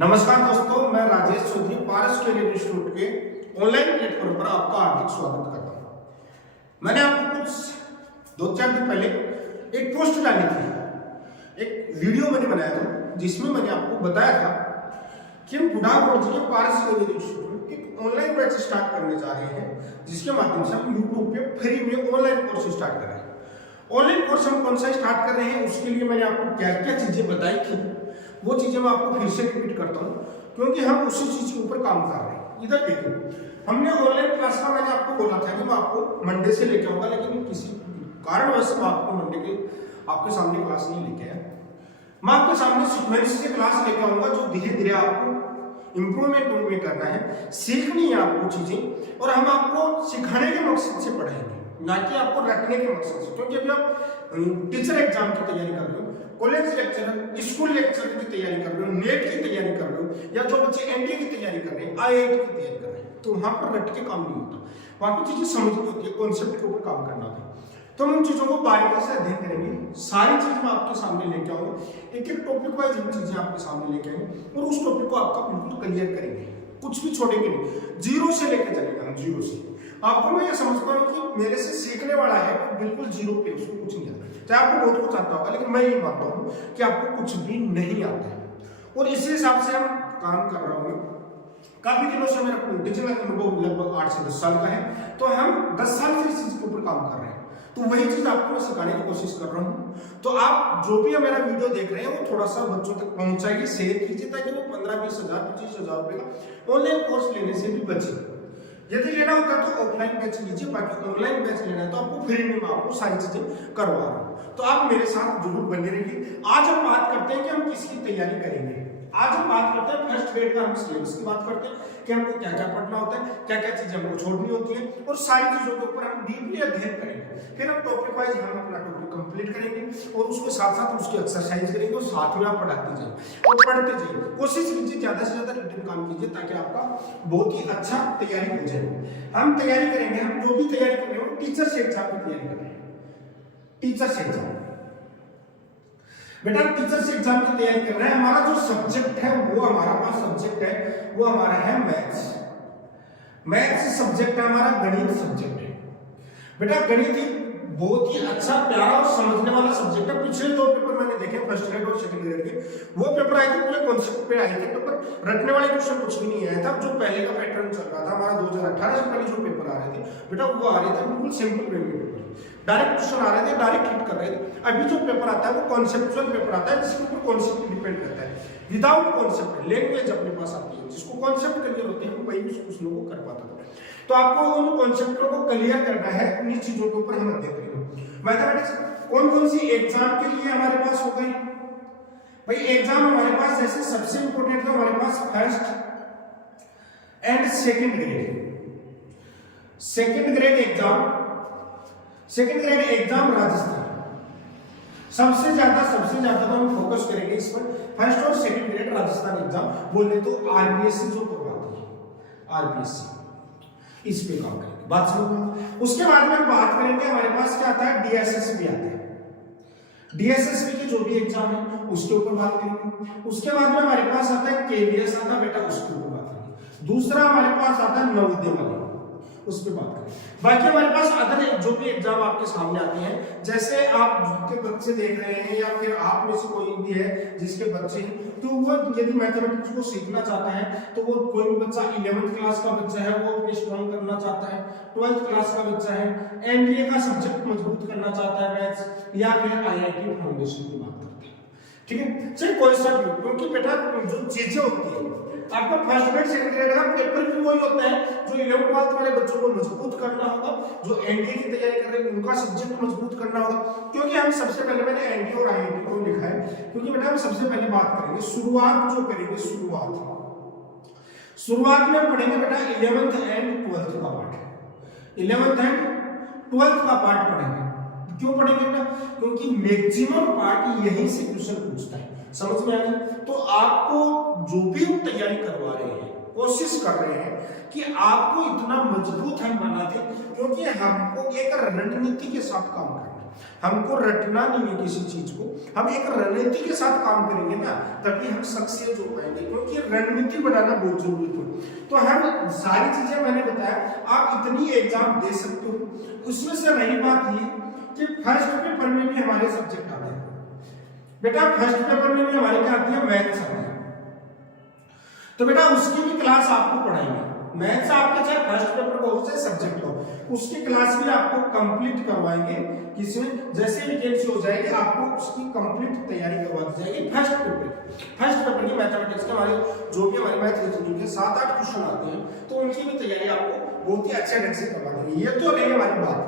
नमस्कार दोस्तों, मैं राजेश चौधरी पारस कैरियर इंस्टीट्यूट के ऑनलाइन प्लेटफॉर्म पर आपका हार्दिक स्वागत करता हूं। मैंने आपको कुछ 2-4 दिन पहले एक पोस्ट डाली थी, एक वीडियो मैंने बनाया था जिसमें मैंने आपको बताया था कि हम बुढ़ा बोर्ड के पारस कैरियर इंस्टीट्यूट एक ऑनलाइन बैच स्टार्ट करने जा रहे हैं, जिसके माध्यम से हम यूट्यूब पे फ्री में ऑनलाइन कोर्स स्टार्ट कर रहे हैं। ऑनलाइन कोर्स हम कौन सा स्टार्ट कर रहे हैं, उसके लिए मैंने आपको क्या क्या चीजें बताई थी, वो चीजें मैं आपको फिर से रिपीट करता हूँ, क्योंकि हम उसी चीज के ऊपर काम कर रहे हैं। इधर देखिए, हमने ऑनलाइन क्लास का मैंने आपको बोला था कि मैं आपको मंडे से लेके आऊंगा, लेकिन किसी कारणवश मैं आपको मंडे के आपके सामने क्लास नहीं लेके आया। मैं आपके सामने सीक्वेंस से क्लास लेके आऊंगा, जो धीरे धीरे आपको इंप्रूवमेंट में करना है, सीखनी है आपको चीजें, और हम आपको सिखाने के मकसद से पढ़ाएंगे, ना कि आपको रखने के मकसद से। क्योंकि अभी आप टीचर एग्जाम की तैयारी कर रहे हो, कॉलेज लेक्चर, स्कूल लेक्चर की तैयारी कर रहे हो, नेट की तैयारी कर रहे हो, या जो बच्चे एनडीए की तैयारी कर रहे हैं, आईआईटी की तैयारी कर रहे हैं, तो वहां पर रट के काम नहीं होता, वहां पर चीजें समझनी होती है, कॉन्सेप्ट के ऊपर काम करना होता है। तो हम उन चीजों को बारीकी से अध्ययन करेंगे, सारी चीज मैं आपके सामने लेके आऊंगा, एक एक टॉपिक वाइज हम चीजें आपके सामने लेके आएंगे, और उस टॉपिक को आपका बिल्कुल क्लियर करेंगे, कुछ भी छोड़ेंगे नहीं, जीरो से लेके चलेंगे हम, जीरो से। आपको मैं ये समझता हूँ कि मेरे से सीखने वाला है वो बिल्कुल जीरो पे, उसको कुछ नहीं आता। चाहे आपको बहुत कुछ आता होगा, लेकिन मैं ये मानता हूँ कि आपको कुछ भी नहीं आता है, और इसी हिसाब से हम काम कर रहा हूँ। काफी दिनों से मेरा टीचिंग अनुभव लगभग 8 से 10 साल का है, तो हम 10 साल से इस चीज के ऊपर काम कर रहे हैं, तो वही चीज आपको मैं सिखाने की कोशिश कर रहा हूँ। तो आप जो भी मेरा वीडियो देख रहे हैं, वो थोड़ा सा बच्चों तक पहुंचाइए, शेयर कीजिए, ताकि वो 15-20 हजार 25 हजार रुपए का ऑनलाइन कोर्स लेने से भी बचे। यदि लेना होता है तो ऑफलाइन बैच लीजिए, बाकी ऑनलाइन बैच लेना है तो आपको फ्री में मैं आपको सारी चीजें करवा रहा हूँ, तो आप मेरे साथ जरूर बने रहिए। आज हम बात करते हैं कि हम किसकी तैयारी करेंगे। आज हम बात करते हैं फर्स्ट ग्रेड का, हम सिलेबस की बात करते हैं कि हमको क्या क्या पढ़ना होता है, क्या क्या चीजें हमको छोड़नी होती है, और सारी चीजों के ऊपर हम डीपली अध्ययन करेंगे। फिर हम टॉपिक वाइज हम अपना टॉपिक कंप्लीट करेंगे, और उसके साथ साथ उसकी एक्सरसाइज करेंगे, और साथ में आप पढ़ाते जाइए और पढ़ते जाइए। कोशिश कीजिए ज्यादा से ज्यादा रिटन काम कीजिए, ताकि आपका बहुत ही अच्छा तैयारी हो जाए। हम तैयारी करेंगे, हम जो भी तैयारी कर रहे हो टीचर्स एग्जाम की तैयारी कर रहे हैं, टीचर्स एग्जाम। बेटा टीचर्स एग्जाम की तैयारी कर रहे हैं, हमारा जो सब्जेक्ट है, वो हमारा पास सब्जेक्ट है, वो हमारा है मैथ्स। मैथ्स सब्जेक्ट है हमारा, गणित सब्जेक्ट है। बेटा गणित ही बहुत ही अच्छा, प्यारा और समझने वाला सब्जेक्ट है। पिछले 2 पेपर मैंने देखे, फर्स्ट ग्रेड और सेकंड ग्रेड के, वो पेपर आए थे पूरे कॉन्सेप्ट पे आए थे, पेपर रटने वाले क्वेश्चन कुछ भी नहीं आया था। जो पहले का पैटर्न चल रहा था हमारा 2018 से पहले जो पेपर आ रहे थे, बेटा वो आ रहे थे बिल्कुल सिंपल वे में, पेपर डायरेक्ट क्वेश्चन आ रहे थे, डायरेक्ट हिट कर रहे थे। अभी जो पेपर आता है वो कॉन्सेप्चुअल पेपर आता है, जिसके ऊपर कॉन्सेप्ट डिपेंड करता है, विदाउट कॉन्सेप्ट लैंग्वेज अपने पास आती है, जिसको कॉन्सेप्ट क्लियर होते हैं वही उस क्वेश्चन को कर पाता है। तो आपको उन कॉन्सेप्टों को क्लियर करना है, उन्हीं चीजों के ऊपर हम अध्ययन करेंगे। मैथमेटिक्स कौन कौन सी एग्जाम के लिए हमारे पास हो गई भाई? एग्जाम हमारे पास जैसे सबसे इंपॉर्टेंट था हमारे पास first and second grade. Second grade exam Rajasthan सबसे ज्यादा तो हम फोकस करेंगे इस पर। फर्स्ट और सेकंड ग्रेड राजस्थान एग्जाम बोले तो आरपीएससी जो करवाती है, आरपीएससी, इस पे काम करेंगे, बात समझ। उसके बाद में हम बात करेंगे, हमारे पास क्या आता है, डीएसएसबी आता है। डीएसएसबी के जो भी एग्जाम है उसके ऊपर बात करेंगे। उसके बाद में हमारे पास आता है केवीएस आता है, बेटा उसके ऊपर बात करेंगे। दूसरा हमारे पास आता है नवोदय वाला, उस पर बात करेंगे। बाकी हमारे पास अदर जो भी एग्जाम आपके सामने आते हैं, जैसे आप जिनके बच्चे देख रहे हैं, या फिर आप में से कोई भी है जिसके बच्चे हैं, तो वो यदि मैथमेटिक्स को सीखना चाहता है, तो वो कोई भी बच्चा 11th क्लास का बच्चा है, वो अपने स्ट्रॉन्ग करना चाहता है, 12th क्लास का बच्चा है, एनडीए का सब्जेक्ट मजबूत करना चाहता है मैथ्स, या फिर आईआईटी फाउंडेशन की बात करते हैं, ठीक है, चाहे कोई सा भी, क्योंकि बेटा जो चीजें होती है आपका फर्स्ट ग्रेड सेकंड ग्रेड का पेपर भी वही होता है, जो 11th 12th वाले बच्चों को मजबूत करना होगा, जो एनडीए की तैयारी कर रहे हैं उनका सब्जेक्ट मजबूत करना होगा। क्योंकि हम सबसे पहले मैंने एनडीए और आईआईटी को लिखा है, क्योंकि बेटा हम सबसे पहले बात करेंगे, शुरुआत जो करेंगे, शुरुआत में पढ़ेंगे बेटा 11th एंड 12th का पार्ट, 11th एंड 12th का पार्ट पढ़ेंगे। क्यों पढ़ेंगे बेटा? क्योंकि मैक्सिमम पार्ट यहीं से क्वेश्चन पूछता है, समझ में आ गई? तो आपको जो भी हम तैयारी करवा रहे हैं, कोशिश कर रहे हैं कि आपको इतना मजबूत हम बना दें, क्योंकि हमको एक रणनीति के साथ काम करना है। हमको रटना नहीं है किसी चीज को, हम एक रणनीति के साथ काम करेंगे ना, तभी हम सक्सेस हो पाएंगे, क्योंकि रणनीति बनाना बहुत जरूरी है। तो हम सारी चीजें मैंने बताया, आप इतनी एग्जाम दे सकते हो। उसमें से रही बात ये कि फर्स्ट पेपर में भी हमारे सब्जेक्ट आते हैं बेटा, फर्स्ट पेपर में भी हमारे क्या आती है, मैथ्स आती है। तो बेटा उसकी भी क्लास आपको पढ़ाएंगे, मैथ्स आपके चाहे फर्स्ट पेपर का हो चाहे सब्जेक्ट हो, उसकी क्लास भी आपको कंप्लीट करवाएंगे। किसमें, जैसे वैकेंसी हो जाएगी आपको उसकी कंप्लीट तैयारी करवा दी जाएगी। फर्स्ट पेपर की मैथमेटिक्स के हमारे जो भी हमारे मैथ रीजनिंग के 7-8 क्वेश्चन आते हैं, तो उनकी भी तैयारी आपको बहुत ही अच्छे ढंग से करवा देंगे। ये तो रही हमारी बात।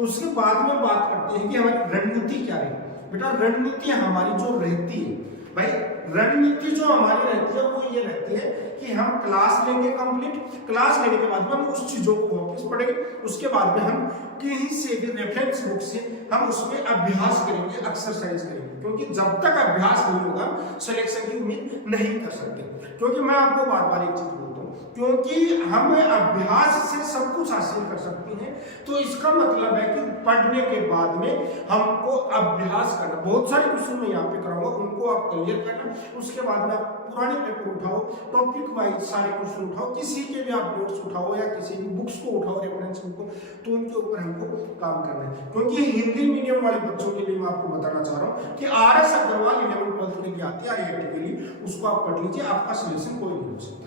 उसके बाद में बात करते हैं कि हमारी रणनीति क्या रही। बेटा रणनीति हमारी जो रहती है भाई, रणनीति जो हमारी रहती है वो ये रहती है कि हम क्लास लेंगे कंप्लीट, क्लास लेने के बाद में हम उस चीजों को वापस पढ़ेंगे, उसके बाद में हम कहीं से भी रेफरेंस बुक से हम उसमें अभ्यास करेंगे, एक्सरसाइज करेंगे, क्योंकि जब तक अभ्यास नहीं होगा सिलेक्शन की उम्मीद नहीं कर सकते। क्योंकि मैं आपको बार बार एक चीज बोलता हूँ, क्योंकि हम अभ्यास से सब कुछ हासिल कर सकते हैं, तो इसका मतलब है कि पढ़ने के बाद में हमको अभ्यास करना। बहुत सारे क्वेश्चन मैं यहाँ पे कराऊंगा, उनको आप क्लियर करना, उसके बाद में आप पुराने पेपर उठाओ, टॉपिक वाइज सारे क्वेश्चन उठाओ, किसी के भी आप नोट्स उठाओ या किसी भी बुक्स को उठाओ रेफरेंस बुक को, तो उनके ऊपर हमको काम करना है। क्योंकि हिंदी मीडियम वाले बच्चों के लिए मैं आपको बताना चाह रहा हूँ कि RS अग्रवाल 11th-12th में आती है IIT के लिए, उसको आप पढ़ लीजिए, आपका सिलेक्शन कोई नहीं रोक सकता,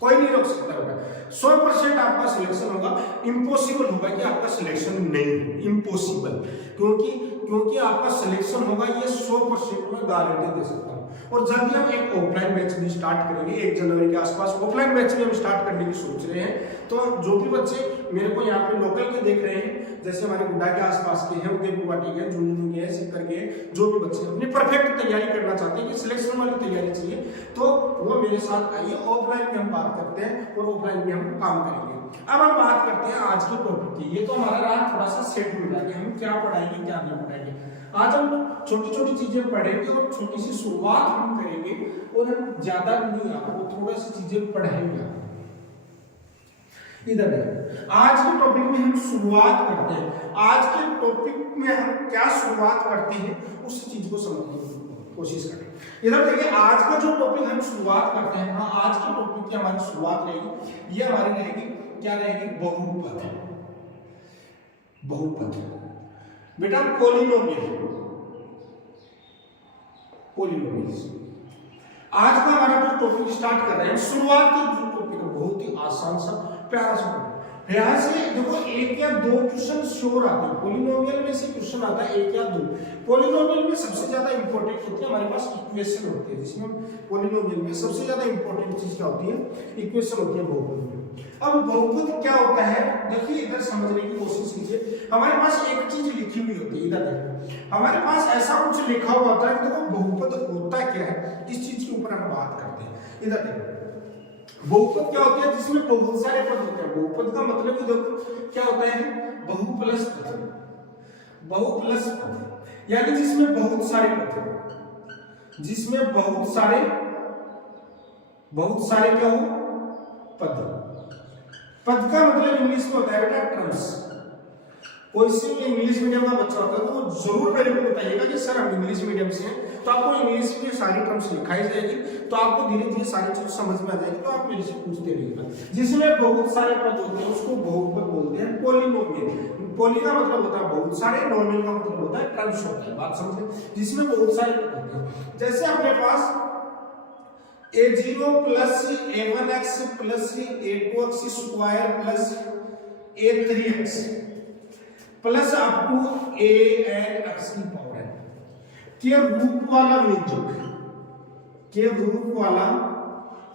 कोई नहीं रोक सकता होगा। 100% आपका सिलेक्शन होगा, इम्पॉसिबल होगा कि आपका सिलेक्शन नहीं हो, इम्पॉसिबल, क्योंकि आपका सिलेक्शन होगा, ये 100% में गारंटी दे सकता हूँ। और जल्दी हम एक ऑफलाइन बैच भी स्टार्ट करेंगे, 1 जनवरी के आसपास ऑफलाइन बैच भी हम स्टार्ट करने की सोच रहे हैं। तो जो भी बच्चे मेरे को यहाँ पे लोकल के देख रहे हैं, जैसे हमारे गुड्डा के आसपास के हैं, उदयपुर गुवाहाटी के, झुंझुनू के, सीकर के, जो भी बच्चे अपनी परफेक्ट तैयारी करना चाहते हैं कि सिलेक्शन वाली तैयारी चाहिए, तो वो मेरे साथ आइए, ऑफलाइन में हम बात करते हैं और ऑफलाइन में हम काम करेंगे। अब हम बात करते हैं आज के टॉपिक की। ये तो हमारा रहा थोड़ा सा शेड्यूल है कि हम क्या पढ़ाएंगे क्या नहीं पढ़ाएंगे। आज हम छोटी छोटी चीजें पढ़ेंगे और छोटी सी शुरुआत हम करेंगे, और हम ज्यादा नहीं आपको थोड़ा सी चीजें पढ़ाएंगे। इधर देखो, आज के टॉपिक में हम शुरुआत करते हैं। आज के टॉपिक में हम क्या शुरुआत करते हैं उस चीज को समझने की कोशिश करें। इधर देखिए, आज का जो टॉपिक हम शुरुआत करते हैं, हाँ आज के टॉपिक की हमारी शुरुआत रहेगी, ये हमारी रहेगी क्या रहेगी, बहुपद। बहुपद बेटा, पॉलिनोमियल, पॉलिनोमियल्स। आज का हमारा जो टॉपिक स्टार्ट कर रहे हैं, शुरुआती जो टॉपिक है बहुत ही आसान सा प्यारा सा। यहाँ से देखो 1 या 2 क्वेश्चन श्योर आते हैं, पॉलिनोमियल में से क्वेश्चन आता है 1 या 2। पॉलिनोमियल में सबसे ज्यादा इंपॉर्टेंट होती है हमारे पास इक्वेशन होती है, जिसमें पॉलिनोमियल में सबसे ज्यादा इंपॉर्टेंट चीज क्या होती है, इक्वेशन होती है बहुपद में। अब बहुपद क्या होता है, देखिए इधर समझने की कोशिश कीजिए। हमारे पास एक चीज लिखी हुई होती है, इधर देखो हमारे पास ऐसा कुछ लिखा हुआ होता है, देखो बहुपद होता क्या है, इस चीज के ऊपर हम बात करते हैं। इधर देखो बहुपद क्या होती है, जिसमें बहुत सारे पद होते हैं। बहुपद का मतलब देखो क्या होता है, बहु प्लस पद, बहु प्लस पद, यानी जिसमें बहुत सारे पद, जिसमें बहुत सारे क्या हो पद। पद का मतलब इंग्लिश में होता है बेटा टर्म्स। कोई से इंग्लिश मीडियम का बच्चा होता है तो जरूर मेरे को बताइएगा कि सर हम इंग्लिश मीडियम से हैं, तो आपको इंग्लिश में सारी टर्म्स लिखाई जाएगी, तो आपको धीरे धीरे सारी चीज समझ में आ जाएगी, तो आप मेरे से पूछते रहिएगा। जिसमें बहुत सारे पद होते हैं उसको बहुपद बोलते हैं, पॉलिनोमियल। पॉली का मतलब होता है बहुत सारे, नॉमिनल का मतलब होता है टर्म्स होता है, बात समझे, जिसमें बहुत सारे पद होते हैं। जैसे अपने पास a0 plus a1x plus a2x square plus a3x plus up to an x की पावर n के रूप वाला व्यंजक, के रूप वाला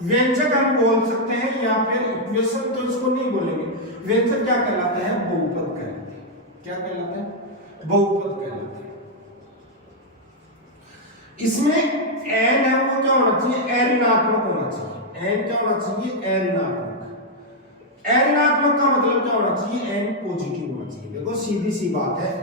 व्यंजक हम बोल सकते हैं, या फिर इक्वेशन तो इसको नहीं बोलेंगे। व्यंजक क्या कहलाता है, बहुपद कहलाता है। क्या कहलाता है, बहुपद कहलाता है। इसमें n है वो क्या होना चाहिए, ऋणात्मक होना चाहिए। n क्या होना चाहिए, ऋणात्मक। ऋणात्मक का मतलब क्या होना चाहिए, n पॉजिटिव होना चाहिए। देखो सीधी सी बात है,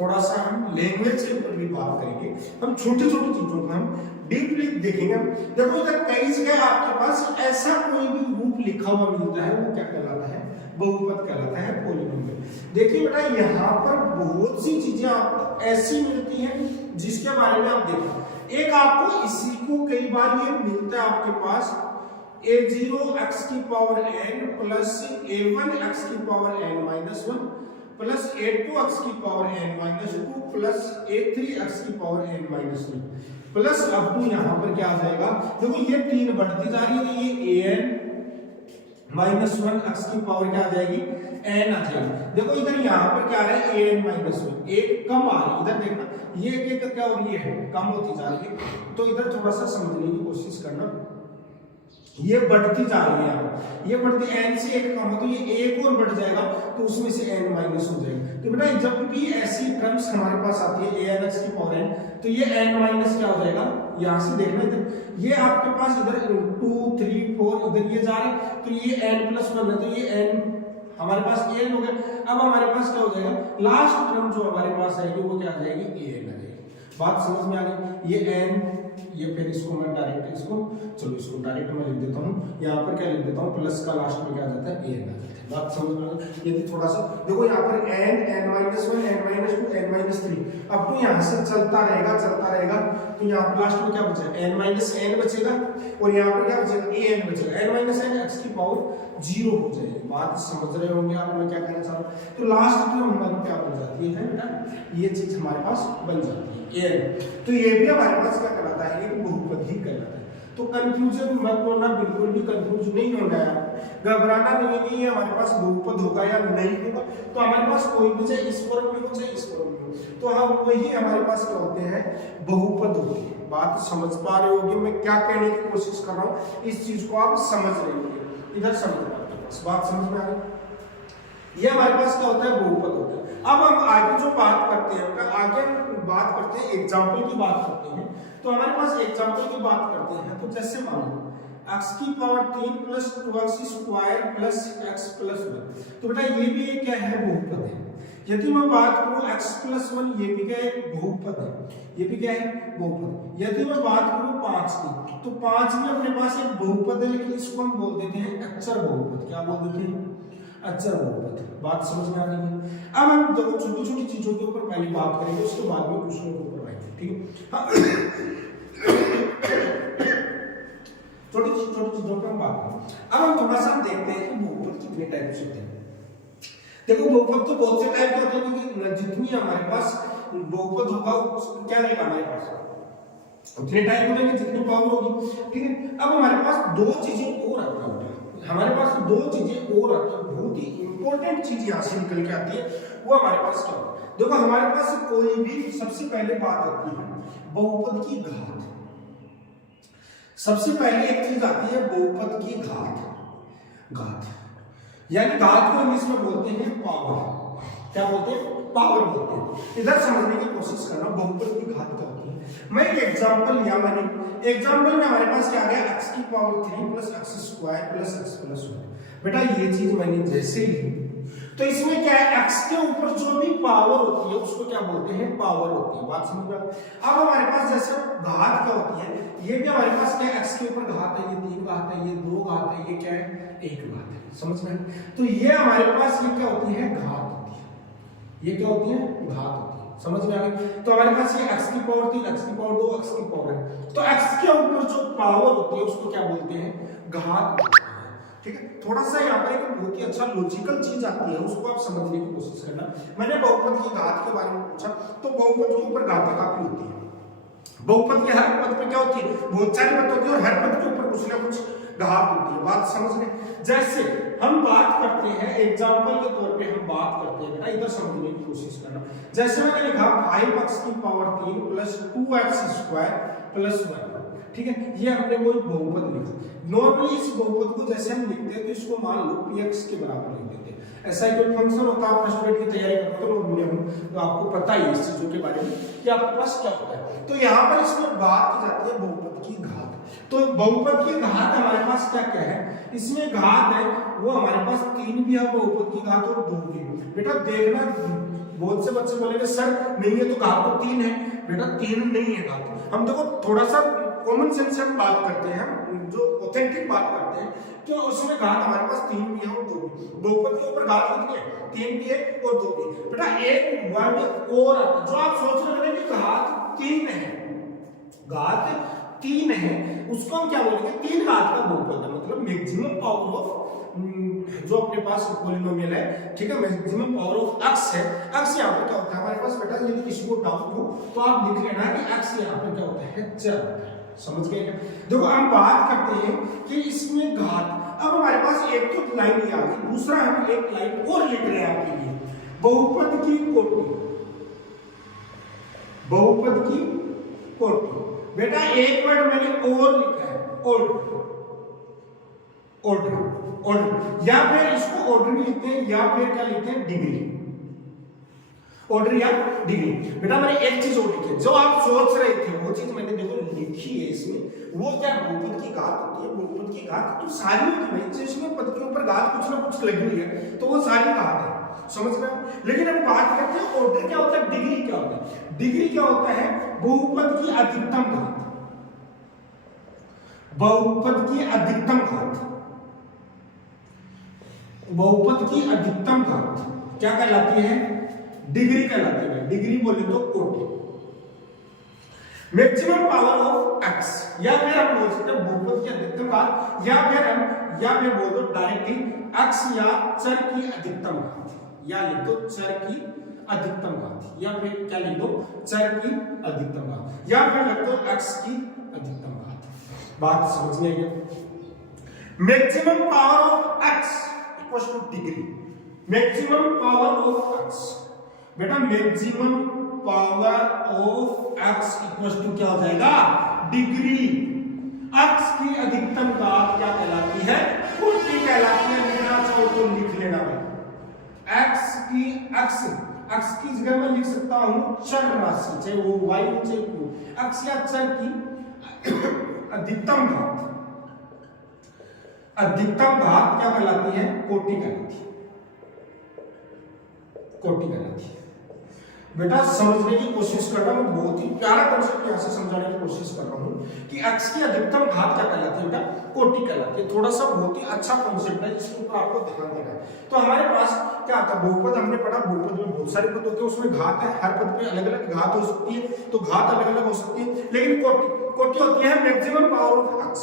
थोड़ा सा हम लैंग्वेज के ऊपर भी बात करेंगे, हम छोटी छोटी चीजों को हम डीपली देखेंगे। देखो इधर कई जगह आपके पास ऐसा कोई भी रूप लिखा हुआ मिलता है, वो क्या कहलाता है, बहुपद कहलाता है, पॉलिनोमियल। देखिए बेटा यहाँ पर बहुत सी चीजें चीजें आपको ऐसी मिलती हैं जिसके बारे में आप देखो। एक आपको इसी को कई बार ये मिलता है आपके पास a0 x की power n plus a1 x की power n minus 1 plus a2 x की power n minus 2 plus a3 x की पावर n माइनस 3 प्लस अब तो यहाँ पर क्या आ जाएगा, देखो ये 3 बढ़ती जा रही है, ये an माइनस 1 x की पावर क्या आ जाएगी, n आ जाएगी। देखो इधर यहाँ पर क्या आ रहा है an माइनस 1, एक कम आ रही है, इधर देखना ये एक क्या हो रही है, कम होती जा रही है। तो इधर थोड़ा सा समझने की कोशिश करना, ये बढ़ती जा रही है यहाँ पर, ये बढ़ती n से एक कम हो तो ये एक और बढ़ जाएगा तो उसमें से n माइनस हो जाएगा। तो बेटा जब भी ऐसी टर्म्स हमारे पास आती है an x की पावर n, तो ये n माइनस क्या हो जाएगा, यहाँ से देखना इधर ये आपके पास इधर 2 3 4 इधर ये जा रहा है, तो ये n प्लस 1 है, तो ये n हमारे पास n हो गया। अब हमारे पास क्या हो जाएगा, लास्ट टर्म जो हमारे पास आएगी वो क्या आ जाएगी, an आ जाएगी। बात समझ में आ गई, ये n, ये फिर इसको मैं डायरेक्ट इसको, चलो इसको डायरेक्ट मैं लिख देता हूँ, यहाँ पर क्या लिख देता हूँ, प्लस का लास्ट में क्या आ जाता है, an आ जाता है। बात समझ में आ गई। यदि थोड़ा सा देखो यहाँ पर n n-1 n-2 n-3, अब तो यहाँ से चलता रहेगा, तो यहाँ पर लास्ट में क्या बचेगा, n-n बचेगा और यहाँ पर क्या बचेगा, an बचेगा, n-n x की पावर 0 हो जाएगी। बात समझ रहे होंगे आप, मैं क्या कहना चाह रहा हूँ। तो लास्ट टर्म हमारी क्या बन जाती है बेटा, ये चीज हमारे पास बन जाती है n। तो ये भी हमारे पास क्या कहलाता है, ये बहुपद ही कहलाता है। तो कंफ्यूजन मत होना, बिल्कुल भी कंफ्यूज नहीं होना है, घबराना नहीं है हमारे पास बहुपद होगा या नहीं होगा। तो हमारे पास कोई भी चाहे इस फॉर्म में हो चाहे इस फॉर्म में हो, तो हम वही हमारे पास क्या होते हैं, बहुपद होते हैं। बात समझ पा रहे होगे मैं क्या कहने की कोशिश कर रहा हूँ, इस चीज को आप समझ रहे होंगे, इधर समझ रहे हो, बात समझ में आ गई। ये हमारे पास क्या होता है, बहुपद होता है। अब हम आगे जो बात करते हैं, आगे हम बात करते हैं एग्जाम्पल की बात करते हैं। तो हमारे पास एग्जाम्पल की बात करते हैं, तो जैसे मान लो x की power 3 plus 2x square plus x plus 1, तो बेटा ये भी क्या है, बहुपद है। यदि मैं बात करूं x प्लस 1, ये भी क्या है, बहुपद है, ये भी क्या है, बहुपद। यदि मैं बात करूं 5 की, तो 5 में अपने पास एक बहुपद है, लेकिन इसको हम बोल देते हैं अचर बहुपद। क्या बोल देते हैं, अचर बहुपद। बात समझ में आ रही है। अब हम देखो छोटी छोटी चीजों के ऊपर पहले बात करेंगे, उसके बाद में क्वेश्चन के ऊपर आएंगे, ठीक है। छोटी चीजों पर हम बात करें। अब हम थोड़ा सा देखते हैं कि बहुपद कितने टाइप से होते हैं। देखो बहुपद तो बहुत से टाइप के होते हैं, क्योंकि जितनी हमारे पास बहुपद होगा क्या रहेगा, हमारे पास उतने टाइप होंगे जितनी पावर होगी, ठीक है। अब हमारे पास दो चीजें और आती हैं, हमारे पास दो चीजें और आती हैं, बहुत ही इंपॉर्टेंट चीज यहाँ से निकल के आती है। वो हमारे पास क्या होता है, देखो हमारे पास कोई भी सबसे पहले बात आती है बहुपद की घात। सबसे पहले एक चीज आती है बहुपद की घात, यानी घात को इंग्लिश में बोलते हैं पावर। क्या बोलते हैं, पावर बोलते हैं। इधर समझने की कोशिश करना बहुपद की घात क्या होती है। मैं एक एग्जांपल लिया, मैंने एग्जांपल में हमारे पास क्या आ गया, x की power 3 plus x square plus x plus 1। बेटा ये चीज मैंने जैसे ली, तो इसमें क्या है, x के ऊपर जो भी पावर होती है उसको क्या बोलते हैं, पावर होती है। बात समझ में। अब हमारे पास जैसे घात क्या होती है, ये भी हमारे पास क्या है, x के ऊपर घात है, ये 3 घात है, ये 2 घात है, ये क्या है, 1 घात है। समझ में। तो ये हमारे पास ये क्या होती है, घात होती है। ये क्या होती है, घात होती है। समझ में आ गई। तो हमारे पास ये x की पावर 3, x की पावर 2, x की पावर है, तो x के ऊपर जो पावर होती है उसको क्या बोलते हैं, घात। ठीक है। थोड़ा सा यहाँ पर एक बहुत ही अच्छा लॉजिकल चीज आती है, उसको आप समझने की कोशिश करना। मैंने बहुपद की घात के बारे में पूछा, तो बहुपद के ऊपर घात काफी होती है। बहुपद के हर पद पे क्या होती है, बहुत सारी पद होती है, और हर पद के ऊपर कुछ ना कुछ घात होती है। बात समझ में। जैसे हम बात करते हैं, एग्जाम्पल के तौर पे हम बात करते हैं, बेटा इधर समझने की कोशिश करना। जैसे मैंने लिखा 5x की power 3 plus 2x square plus 1, ठीक है। ये हमने कोई बहुपद लिखा। नॉर्मली इस बहुपद को जैसे हम लिखते हैं, तो इसको मान लो px के बराबर लिख देते हैं। ऐसा ही कोई फंक्शन होता है, फर्स्ट ग्रेड की तैयारी करते हो तो आपको पता ही इस चीजों के बारे में कि आपके पास क्या होता है। तो यहाँ पर इसमें बात की जाती है बहुपद की घात। तो बहुपद की घात हमारे पास क्या क्या है, इसमें घात है वो हमारे पास 3 भी है बहुपद की घात, और 2 भी। बेटा देखना, बहुत से बच्चे बोलेंगे सर नहीं है तो घात तो 3 है। बेटा 3 नहीं है घात। हम देखो थोड़ा सा कॉमन सेंस से हम बात करते हैं, जो ऑथेंटिक बात करते हैं, तो उसमें घात हमारे पास 3 भी है और 2 भी। बहुपद के ऊपर घात कितनी है? 3 भी है और 2 भी। बेटा एक वर्ड और जो आप सोच रहे हैं कि घात 3 है, घात 3 है, उसको हम क्या बोलेंगे? 3 घात का बहुपद है, मतलब मैक्सिमम पावर ऑफ जो अपने पास पॉलिनोमियल है, ठीक है, मैक्सिमम पावर ऑफ x है। x यहाँ पर क्या होता है हमारे पास बेटा, यदि किसी को डाउट हो तो आप लिख लेना कि x यहाँ पर क्या होता है? चर होता है। समझ गए क्या? देखो हम बात करते हैं कि इसमें घात, अब हमारे पास एक तो लाइन ही आ गई, दूसरा हम एक लाइन और लिख रहे हैं आपके लिए, बहुपद की कोटि, बहुपद की कोटि। बेटा एक वर्ड मैंने और लिखा है, ऑर्डर, ऑर्डर, ऑर्डर, या फिर इसको ऑर्डर भी लिखते हैं या फिर क्या लिखते हैं? डिग्री, ऑर्डर या डिग्री। बेटा मैंने एक चीज और लिखी है, जो आप सोच रहे थे वो चीज मैंने देखो लिखी है इसमें, वो क्या? बहुपद की घात होती है। बहुपद की घात तो सारी होती है, जिसमें पद के ऊपर घात कुछ ना कुछ लगी हुई है तो वो सारी घात है, समझ रहे हो? लेकिन हम बात करते हैं ऑर्डर क्या होता है, डिग्री क्या होता है? डिग्री क्या होता है? बहुपद की अधिकतम घात, बहुपद की अधिकतम घात, बहुपद की अधिकतम घात क्या कहलाती है? डिग्री कहलाती है। डिग्री बोले तो कोटि, मैक्सिमम पावर ऑफ x, या फिर हम बोल सकते हैं बहुपद की अधिकतम घात, या फिर बोल दो डायरेक्टली x या चर की अधिकतम घात, या लिख दो चर की अधिकतम घात, या फिर क्या लिख दो? चर की अधिकतम घात, या फिर लिख दो x की अधिकतम घात। बात समझ में आई? Maximum power of x equals to degree, maximum power of x। बेटा maximum power of x equals to क्या हो जाएगा? डिग्री। x की अधिकतम घात क्या कहलाती है? कोटि कहलाती है। बिना चाहो तो लिख लेना भाई, x की जगह मैं लिख सकता हूं चर राशि, चाहे वो y हो चाहे q, x या चर की अधिकतम घात, अधिकतम घात क्या कहलाती है? कोटि कहलाती है, कोटि कहलाती है। बेटा समझने की कोशिश कर रहा हूं, बहुत ही प्यारा कॉन्सेप्ट यहां से समझाने की कोशिश कर रहा हूं कि x की अधिकतम घात क्या कहलाती है? बेटा कोटि कहलाती है। थोड़ा सा बहुत ही अच्छा कॉन्सेप्ट है, जिसके ऊपर आपको ध्यान देना है। तो हमारे पास क्या आता है? बहुपद हमने पढ़ा, बहुपद में बहुत सारे पद होते हैं, उसमें घात है, हर पद पे अलग अलग घात हो सकती है, तो घात अलग अलग हो सकती है। लेकिन कोटि, कोटि होती है maximum power of x,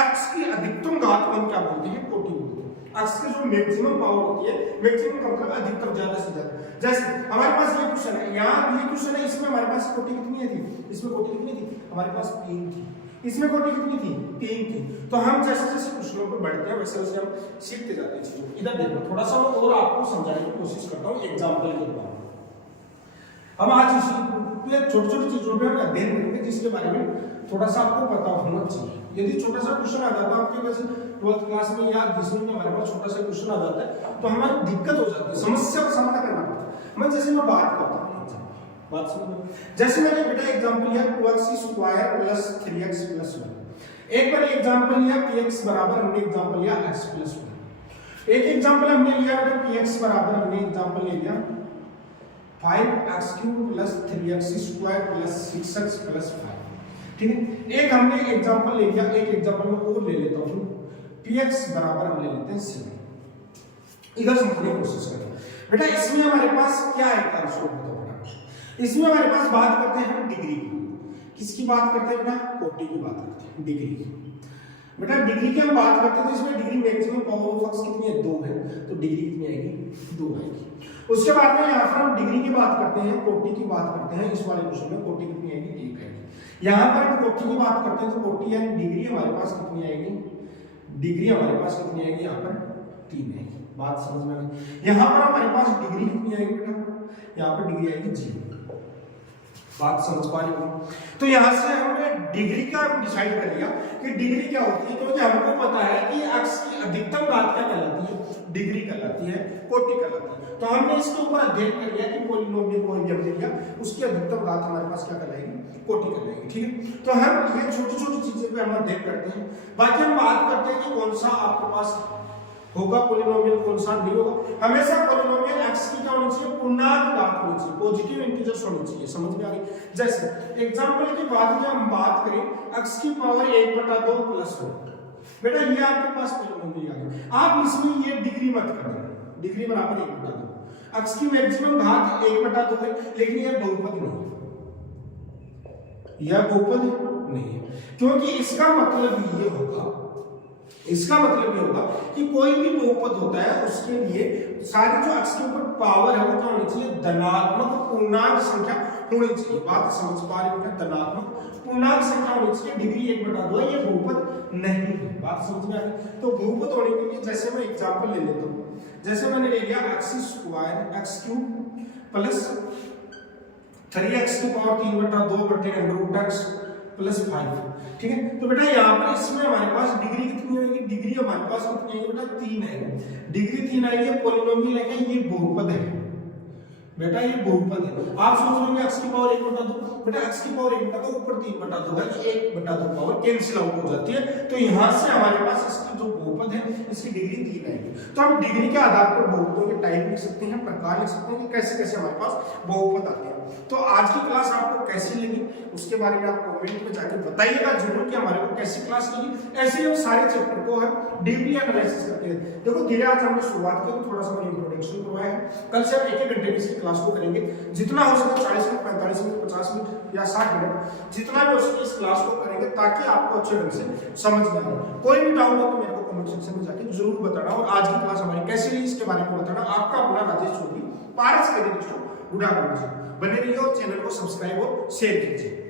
x की अधिकतम घात को हम क्या बोलते हैं? कोटि बोलते हैं। x की जो मैक्सिमम पावर होती है, मैक्सिमम का मतलब अधिकतम, ज्यादा से ज्यादा। जैसे हमारे पास ये क्वेश्चन है, यहाँ ये क्वेश्चन है, इसमें हमारे पास कोटि कितनी थी? इसमें कोटि कितनी थी? हमारे पास 3 थी। इसमें कोटि कितनी थी? 3 थी। तो हम जैसे जैसे क्वेश्चनों पर बढ़ते हैं वैसे वैसे हम सीखते जाते हैं चीजों। इधर देखो, थोड़ा सा मैं और आपको समझाने की कोशिश करता हूँ एग्जाम्पल के द्वारा। हम आज छोटी छोटी चीजों पर अध्ययन करेंगे, जिसके बारे में थोड़ा सा आपको पता होना चाहिए। यदि छोटा सा क्वेश्चन आ जाता है आपके वैसे 12th क्लास में या 10वीं में हमारे पास छोटा सा क्वेश्चन आ जाता है तो हमारी दिक्कत हो जाती है, समस्या का सामना करना पड़ता है। मैं जैसे मैं बात करता हूँ, बात सुनो, जैसे मैंने बेटा एग्जांपल लिया 2x² प्लस 3x प्लस 1। एक बार एग्जांपल लिया px बराबर, हमने एग्जांपल लिया x प्लस 1। एक एग्जांपल हमने लिया बेटा px बराबर, हमने एग्जांपल ले लिया 5x³ plus 3x² plus 6x plus 5। ठीक है, एक हमने एग्जांपल ले लिया, एक एग्जांपल में और ले लेता हूं, px बराबर हम ले लेते हैं 7। इधर समझने की कोशिश करें बेटा। इसमें हमारे पास क्या है आंसर बताओ बेटा। इसमें हमारे पास बात करते हैं हम डिग्री की। किसकी बात करते हैं बेटा? कोटि की बात करते हैं, डिग्री की। बेटा डिग्री की हम बात करते हैं तो इसमें degree maximum power of x कितनी है? 2 है, तो डिग्री कितनी आएगी? 2 आएगी। उसके बाद में यहाँ पर हम डिग्री की बात करते हैं, कोटि की बात करते हैं। इस वाले क्वेश्चन में कोटि कितनी आएगी? 1 आएगी। यहाँ पर हम कोटि की बात करते हैं तो कोटि यानी डिग्री हमारे पास कितनी आएगी? डिग्री हमारे पास कितनी आएगी? यहाँ पर 3 आएगी। बात समझ में आई? यहाँ पर हमारे पास डिग्री कितनी आएगी बेटा? यहाँ पर डिग्री आएगी 0। बात समझ पा रहे हो? तो यहाँ से हमने डिग्री का डिसाइड कर लिया कि डिग्री क्या होती है, क्योंकि हमको पता है कि x की अधिकतम घात क्या कहलाती है? डिग्री कहलाती है, कोटि कहलाती है। तो हमने इसके ऊपर अध्ययन कर लिया कि पॉलिनोमियल कोई भी हमने लिया, उसकी अधिकतम घात हमारे पास क्या कहलाएगी? कोटि कहलाएगी। ठीक है, तो हम ये छोटी छोटी चीजें पे हम अध्ययन करते हैं। बाकी हम बात करते हैं कि कौन सा आपके पास होगा पॉलिनोमियल, कौन सा नहीं होगा। हमेशा पॉलिनोमियल x की क्या होनी चाहिए, पूर्णांक घात होनी चाहिए, पॉजिटिव इंटीजर्स होनी चाहिए। समझ में आ गई? जैसे एग्जांपल की बात में हम बात करें x की पावर 1/2 प्लस 1, बेटा ये आपके पास पॉलिनोमियल आ गया। आप इसमें ये डिग्री मत कर देना, डिग्री बराबर 1/2। x की मैक्सिमम घात 1/2 है, लेकिन यह बहुपद नहीं है, यह बहुपद नहीं है, क्योंकि इसका मतलब ये होगा, इसका मतलब ये होगा कि कोई भी बहुपद होता है उसके लिए सारी जो x के ऊपर पावर है वो क्या होनी चाहिए, धनात्मक पूर्णांक संख्या होनी चाहिए। बात समझ पा रहे हो? धनात्मक पूर्णांक संख्या होनी चाहिए। डिग्री 1/2 है, ये बहुपद नहीं है। बात समझ में आ गई? तो बहुपद होने के लिए जैसे मैं एग्जांपल ले लेता हूं, जैसे मैंने ले लिया x² प्लस 3x की पावर 3/2 बटे √x प्लस 5, ठीक है। तो बेटा यहाँ पर इसमें हमारे पास डिग्री कितनी होगी, डिग्री हमारे पास कितनी है बेटा, 3 है। डिग्री 3 आई है, पॉलिनोमियल है, ये बहुपद है बेटा, ये बहुपद है। आप सोच रहे हो x की पावर 1/2, बेटा x की पावर 1/2 ऊपर 3/2 है, ये 1/2 पावर कैंसिल आउट हो जाती है। तो यहाँ से हमारे पास इसकी जो बहुपद है इसकी डिग्री 3 आएगी। तो हम डिग्री के आधार पर बहुपदों के टाइप लिख सकते हैं, प्रकार लिख सकते हैं कि कैसे कैसे हमारे पास बहुपद आते हैं। तो आज की क्लास आपको कैसी लगी उसके बारे में आप कमेंट में जाकर बताइएगा जरूर कि हमारे को कैसी क्लास लगी। ऐसे ही हम सारे चैप्टर को हम डीपली एनालिसिस करते हैं। देखो धीरे आज हमने शुरुआत की, तो थोड़ा सा मैंने इंट्रोडक्शन करवाया है। कल से हम 1-1 घंटे की इसकी क्लास को करेंगे, जितना हो सके 40 मिनट, 45 मिनट, 50 मिनट या 60 मिनट, जितना भी हो सके इस क्लास को करेंगे ताकि आपको अच्छे ढंग से समझ में आए। कोई भी डाउट हो तो मेरे को कमेंट सेक्शन में जाके जरूर बताना, और आज की क्लास हमारी कैसी रही इसके बारे में बताना। आपका अपना राजेश चौधरी, पारस कैरियर इंस्टीट्यूट, गुड आफ्टरनून। बने रहिए और चैनल को सब्सक्राइब और शेयर कीजिए।